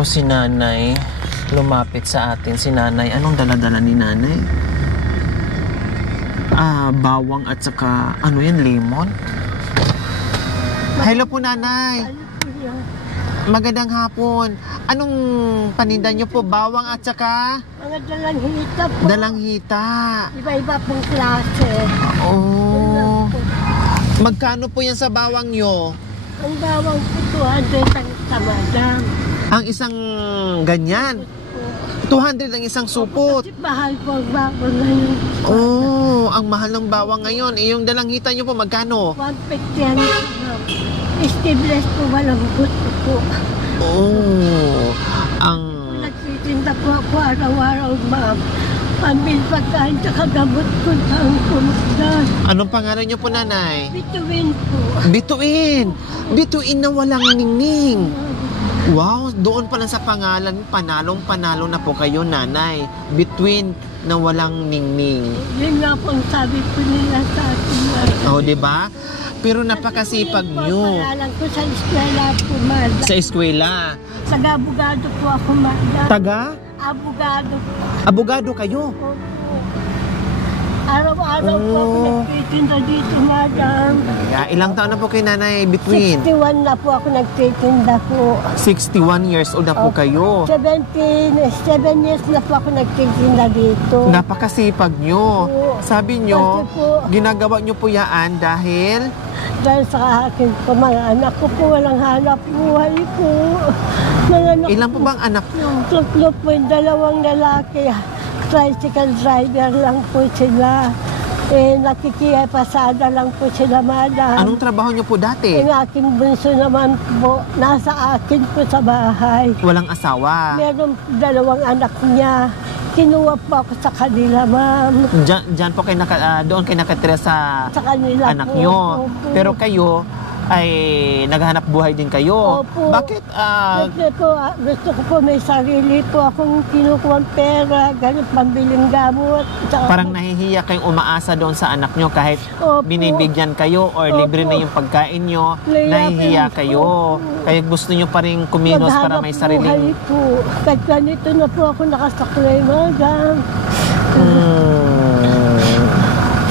po si nanay. Lumapit sa atin si nanay. Anong dala-dala ni nanay? Bawang at saka, ano yan, lemon? Hello po nanay. Magandang hapon. Anong paninda nyo po? Bawang at saka? Mga dalanghita po. Dalanghita. Iba-iba pong klase. Oh. Magkano po yan sa bawang nyo? Ang bawang po 200 ang isa, madam. Ang isang ganyan? 200 ang isang supot. Kasi mahal po ang bawang ngayon. Oh, ang mahal ng bawang ngayon. Yung dalanghita nyo po, magkano? 150 yan, ma'am. Stabilis po, walang gusto po. Oh, ang... Nagtitinda po ako araw-araw, ma'am. Pambil pagkain sa kagamot ko saan pumunta. Anong pangalan nyo po, nanay? Bituin po. Bituin! Bituin na walang ningning. Wow, doon pa lang sa pangalan, panalong-panalo na po kayo, nanay. Bituin na walang ningning. Yun nga po ang sabi po nila sa atin. Oh, di ba? Pero napakasipag nyo. Pagpalalan ko sa eskwela po, madam. Sa eskwela. Taga-abogado po ako, madam. Taga? Abogado po. Abogado kayo? Opo. Araw-araw po ako nagtitinda dito, madam. Ilang taon na po kay nanay Bituin? 61 na po ako nagtitinda po. 61 years old na po kayo. 7 years na po ako nagtitinda dito. Napakasipag nyo. Sabi nyo, Kasi po, ginagawa nyo po yan dahil dahil sa akin po, mga anak ko po, walang hanap buhay po. Mga anak ilan po bang anak? Tatlo po, yung dalawang lalaki. Tricycle driver lang po sila. Nakikipasada lang po sila, madam. Anong trabaho nyo po dati? Yung aking bunso naman po, nasa akin po sa bahay. Walang asawa? Meron dalawang anak niya. Kinuha po ako sa kanila, ma'am. Diyan po kayo doon kayo nakatira sa kanila anak po. nyo. Opo. Pero kayo ay naghahanap buhay din kayo. Opo. Bakit? Kasi po, gusto ko po may sarili po akong kinukuha pera, ganun, pambiling gamot. Parang nahihiya kayong umaasa doon sa anak nyo kahit Opo. binibigyan kayo or libre na yung pagkain nyo, nahihiya kayo. Kaya gusto nyo pa rin kumilos para may sariling... po. Kahit ganito na po ako nakasaklay, madam.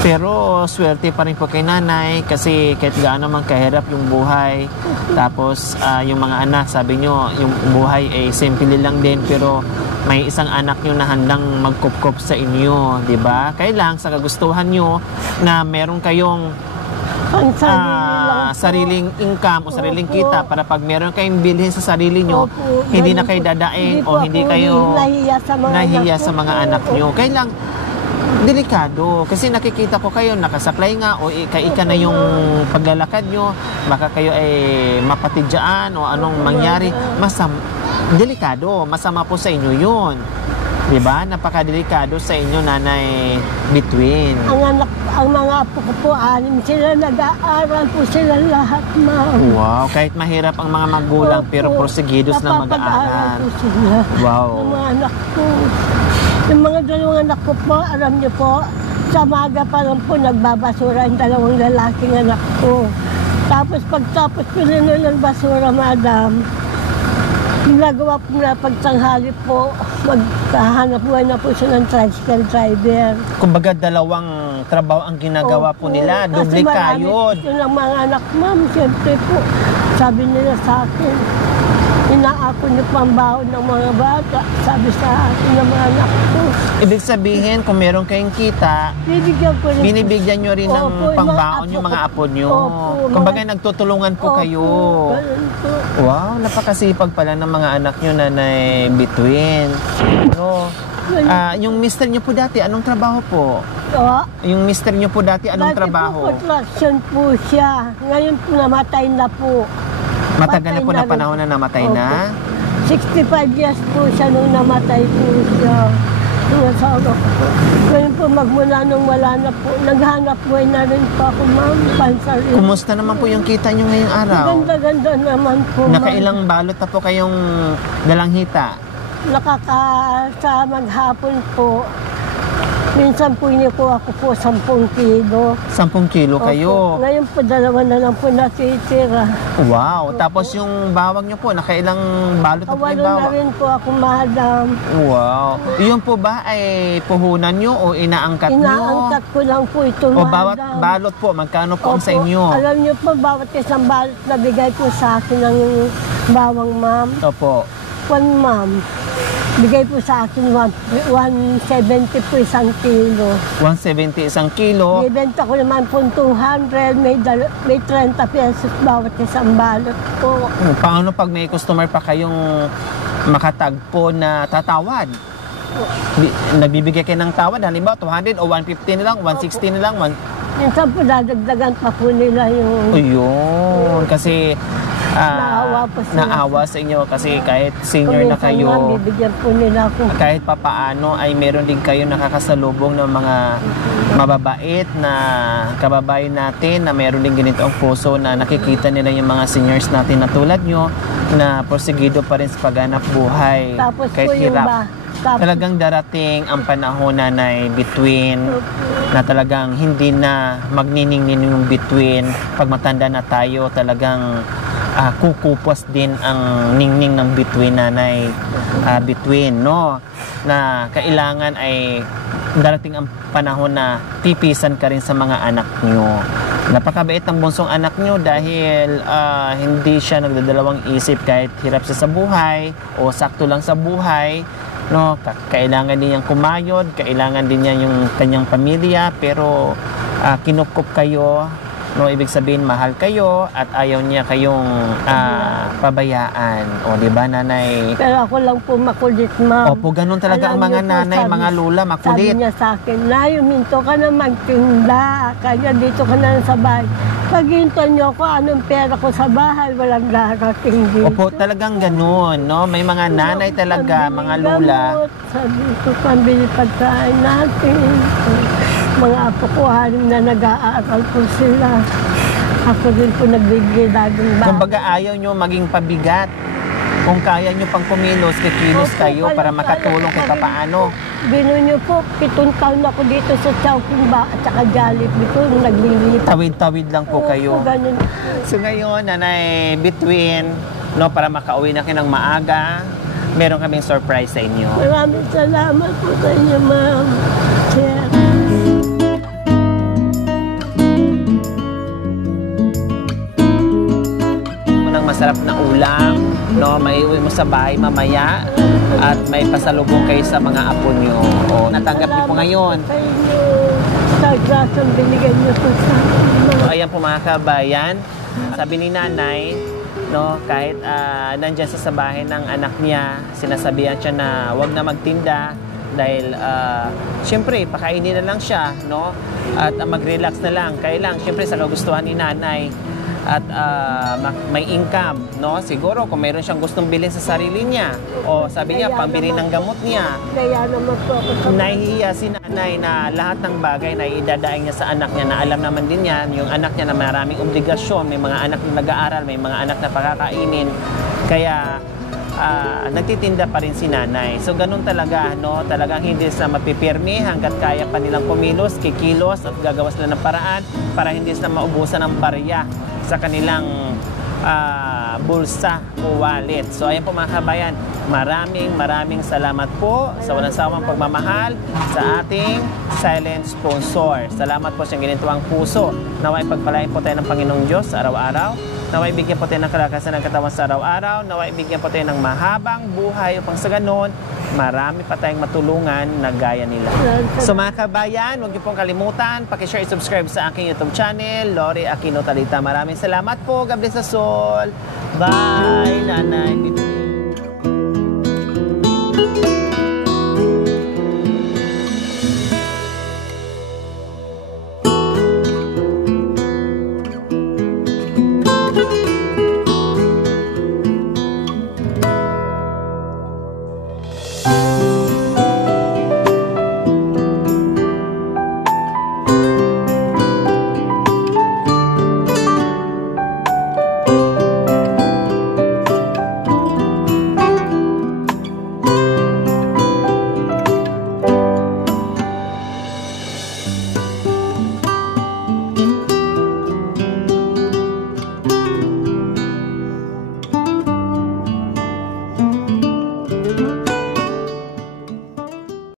Pero swerte pa rin po kay nanay kasi kahit gaano man kahirap yung buhay. Tapos yung mga anak, sabi nyo, yung buhay ay simple lang din pero may isang anak nyo na handang magkupkup sa inyo, di ba? Kailang sa kagustuhan nyo na meron kayong sariling income o sariling kita para pag meron kayong bilhin sa sarili nyo, hindi na kayo dadaing o hindi kayo nahiya sa mga anak nyo. Kailang delikado kasi nakikita ko kayo nakasaklay nga o ika na yung paglalakad nyo, baka kayo ay mapatidyaan o anong mangyari, delikado, masama po sa inyo yun, diba? Napakadelikado sa inyo, nanay Bituin. Ang mga apo ko po, 6 sila, nag-aaral po sila lahat, ma'am. Wow, kahit mahirap ang mga magulang pero porsigidos na mag-aaral. Po sila. Wow. Ang mga anak ko. Yung mga dalawang anak ko po, alam niyo po, sa maga pa lang po nagbabasura ang dalawang lalaking anak ko. Tapos pagtapos ko na ng basura, madam, ginagawa po na pagtanghali po, maghahanap buhay na po siya ng tricycle driver. Kumbaga dalawang trabaho ang ginagawa po nila, doble kayod. Kasi marami mga anak, ma'am, siyempre po, sabi nila sa akin, inaako niyo pang baon ng mga bata, sabi sa akin ng mga anak ko. Ibig sabihin, kung meron kayong kita, binibigyan nyo rin ng pangbaon yung mga apo nyo. Kumbaga nagtutulungan po kayo. Wow, napakasipag pala ng mga anak nyo, nanay Bituin. No? Yung mister nyo po dati, anong trabaho po? Yung mister nyo po dati, anong trabaho? Dati po construction po siya. Ngayon po namatay na po. Matagal na po na panahon na namatay na? 65 years po siya nung namatay po siya. Ngayon po magmula nung wala na po, naghanap buhay na rin po ako, ma'am, pansarili. Kumusta naman po yung kita nyo ngayong araw? Ganda-ganda naman po, Nakailang balot na po kayong dalanghita? Sa maghapon po, Minsan po ako po 10 kilo. 10 kilo kayo. Opo. Ngayon po, 2 na lang po natitira. Wow. Tapos yung bawang nyo po, nakailang balot na po yung Kawalo na bawang? rin po ako, madam. Wow. Yun po ba ay puhunan nyo o inaangkat nyo? Inaangkat ko lang po ito, O madam. bawat balot po, magkano po ang sa inyo? Alam niyo po, bawat isang balot na bigay po sa akin ng bawang, ma'am. Opo. 1, ma'am. Bigay po sa akin 170 po isang kilo. 170 isang kilo. Ibenta ko naman po 200, may 30 pesos bawat isang balot po. Paano pag may customer pa kayong makatagpo na tatawad? Nagbibigay kayo ng tawad, halimbawa 200 o 150 na lang, 160 na lang. Minsan po dadagdagan pa po nila yung... Ayun, kasi naawa sa inyo kasi kahit senior na Kuminsan kayo, nga, bibigyan po nila ako. kahit papaano ay meron din kayo nakakasalubong ng mga mababait na kababayan natin na meron din ganito ang puso na nakikita nila yung mga seniors natin na tulad nyo na porsigido pa rin sa pagganap buhay Tapos po kahit yung hirap. Talagang darating ang panahon na between na talagang hindi na magniningning yung between. Pag matanda na tayo, talagang kukupos din ang ningning ng between, nanay. Between, no? Na kailangan ay darating ang panahon na tipisan ka rin sa mga anak nyo. Napakabait ng bunsong anak nyo dahil hindi siya nagdadalawang isip kahit hirap siya sa buhay o sakto lang sa buhay. No, kailangan din niyang kumayod, kailangan din niya yung kanyang pamilya, pero kinukup kayo, no, ibig sabihin mahal kayo at ayaw niya kayong pabayaan. O, di ba, nanay? Pero ako lang po makulit, ma'am. Opo, ganun talaga ang mga nanay, mga lula, makulit. Sabi niya sa akin, Nay, huminto ka na magtinda. Kaya dito ka na sa bahay. Pag hinto niyo ko, anong pera ko sa bahay, walang darating dito. Opo, talagang ganun, no? May mga nanay talaga, mga lula. Sabi ko, pambili pagkain natin. Mga apo ko, haring na nag-aaral po sila. Ako din po nagbigay laging bahay. Kumbaga ayaw nyo maging pabigat. Kung kaya nyo pang kumilos, kikilos kayo para makatulong kay papaano. Bino nyo po, 7 taon ako dito sa Chowking Ba at saka Jollibee ko, naglilipat. Tawid-tawid lang po kayo. Opo, ganun. So ngayon, nanay, between, no, para makauwi na kayo ng maaga, meron kaming surprise sa inyo. Maraming salamat po sa inyo, ma'am. Sir. Unang masarap na ulam, no, may uwi mo sa bahay mamaya at may pasalubong kayo sa mga apo nyo. O, natanggap niyo po ngayon. Salamat po sa inyo. Sa grasang binigyan niyo po sa akin. So, ayan po mga kabayan, sabi ni nanay, no, kahit nandyan sa bahay ng anak niya, sinasabihan siya na wag na magtinda dahil syempre pakainin na lang siya, no, at mag-relax na lang. Kaya lang syempre sa kagustuhan ni nanay at may income, no, siguro kung mayroon siyang gustong bilhin sa sarili niya o sabi niya pambili ng gamot niya, Kaya naman po ako sa nahihiya si nanay na lahat ng bagay na idadaing niya sa anak niya na alam naman din yan, yung anak niya na maraming obligasyon, may mga anak na nag-aaral, may mga anak na pakakainin, kaya nagtitinda pa rin si nanay. So ganun talaga, no, talagang hindi sila mapipirmi hanggat kaya pa nilang kumilos, kikilos at gagawa sila ng paraan para hindi sila maubusan ng barya sa kanilang bulsa o wallet. So ayan po mga kabayan, maraming salamat po sa walang sawang pagmamahal sa ating silent sponsor. Salamat po sa ginituang puso. Naway pagpalain po tayo ng Panginoong Diyos sa araw-araw. Naway bigyan po tayo ng kalakasan ng katawan sa araw-araw. Naway bigyan po tayo ng mahabang buhay upang sa ganon, marami pa tayong matulungan na gaya nila. So mga kabayan, huwag niyo pong kalimutan, pakishare, subscribe sa aking YouTube channel, Lori Aquino Talita. Maraming salamat po. God bless us all. Bye, nanay.